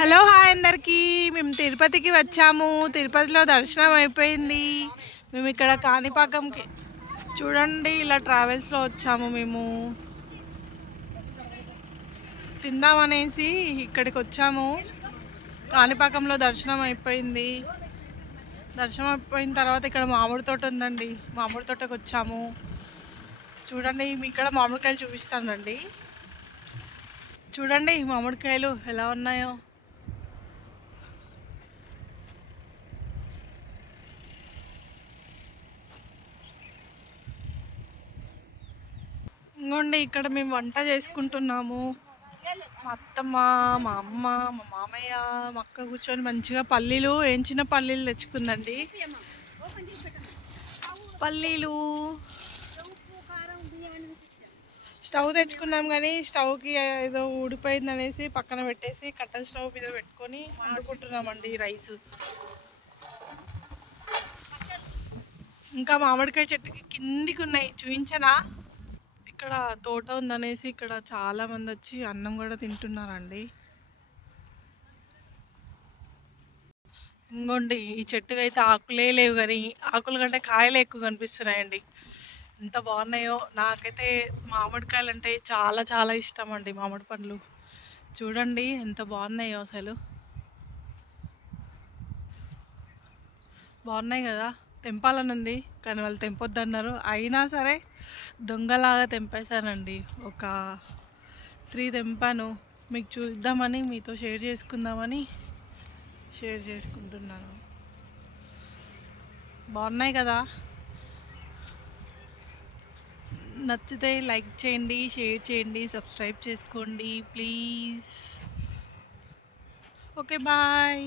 Hello hi అందరికీ. మేము తిరుపతికి వచ్చాము. తిరుపతిలో దర్శనం అయిపోయింది. మేము ఇక్కడ కాణిపాకంకి చూడండి, ఇలా ట్రావెల్స్లో వచ్చాము. మేము తిందామనేసి ఇక్కడికి వచ్చాము. కాణిపాకంలో దర్శనం అయిపోయింది. దర్శనం అయిపోయిన తర్వాత ఇక్కడ మామిడి తోట ఉందండి. మామిడి తోటకు వచ్చాము. చూడండి, ఇక్కడ మామిడికాయలు చూపిస్తానండి. చూడండి మామిడికాయలు ఎలా ఉన్నాయో. ఇంకోండి, ఇక్కడ మేము వంట చేసుకుంటున్నాము. మా అత్తమ్మ, మా అమ్మ, మా మామయ్య, మా అక్క కూర్చొని మంచిగా పల్లీలు, వేయించిన పల్లీలు తెచ్చుకుందండి. పల్లీలు స్టవ్ తెచ్చుకున్నాం, కానీ స్టవ్కి ఏదో ఊడిపోయింది అనేసి పక్కన పెట్టేసి కట్టెల స్టవ్ మీద పెట్టుకొని వండుకుంటున్నామండి రైస్. ఇంకా మామిడికాయ చెట్టుకి కిందికి ఉన్నాయి, చూపించనా? ఇక్కడ తోట ఉందనేసి ఇక్కడ చాలా మంది వచ్చి అన్నం కూడా తింటున్నారండి. ఇంకోండి, ఈ చెట్టుకి అయితే ఆకులే లేవు, కానీ ఆకుల కంటే కాయలు ఎక్కువ కనిపిస్తున్నాయండి. ఎంత బాగున్నాయో. నాకైతే మామిడికాయలు అంటే చాలా చాలా ఇష్టం అండి. మామిడి పండ్లు చూడండి ఎంత బాగున్నాయో, అసలు బాగున్నాయి కదా. తెంపాలని ఉంది, కానీ వాళ్ళు తెంపొద్దన్నారు. అయినా సరే దొంగలాగా తెంపేశానండి. ఒక 3 తెంపాను. మీకు చూద్దామని, మీతో షేర్ చేసుకుందామని షేర్ చేసుకుంటున్నాను. బాగున్నాయి కదా. నచ్చితే లైక్ చేయండి, షేర్ చేయండి, సబ్స్క్రైబ్ చేసుకోండి ప్లీజ్. Okay, bye.